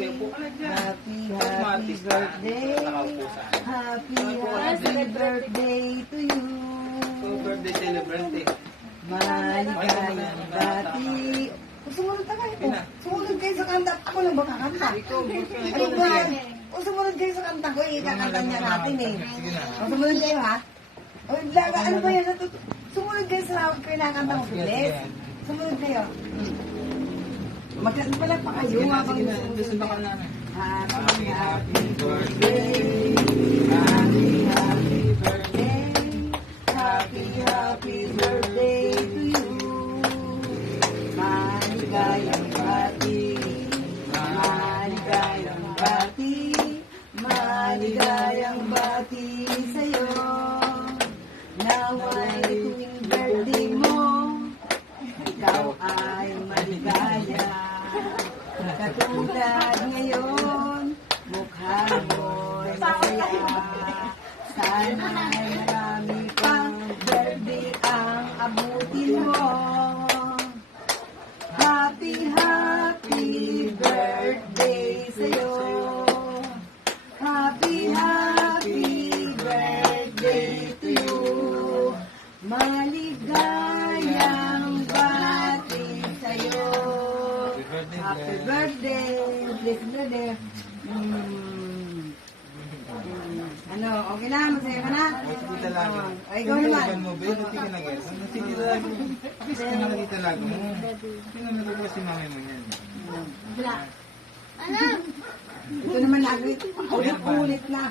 happy birthday. Happy birthday to you. Birthday celebrant. Maligayang bati. Sumunod na kayo. Sumunod kayo sa kanta. Ako lang ba kakanta? Ano ba? Sumunod kayo sa kanta ko. Ikakanta niya natin eh. Sumunod kayo ha? Ano ba yan? Sumunod kayo sa kinakanta ko. Bilis. Sumunod kayo. Magkano pala pa kayo? Happy birthday. Happy birthday. Happy birthday to you. Maligayang bati. Maligayang bati. Maligayang bati sa'yo. Naway tuwing birthday mo, ikaw ay maligaya. Katulad ngayon, mukha mo'y masaya. Sana'y marami pang birthday ang abutin mo. Happy birthday sa'yo. Happy birthday to you. Maligayang bati sa'yo. Happy birthday. Blessed birthday. Ano, okay na? Masaya ka na? Ay, ikaw naman. Ito naman lagi. Ulit na.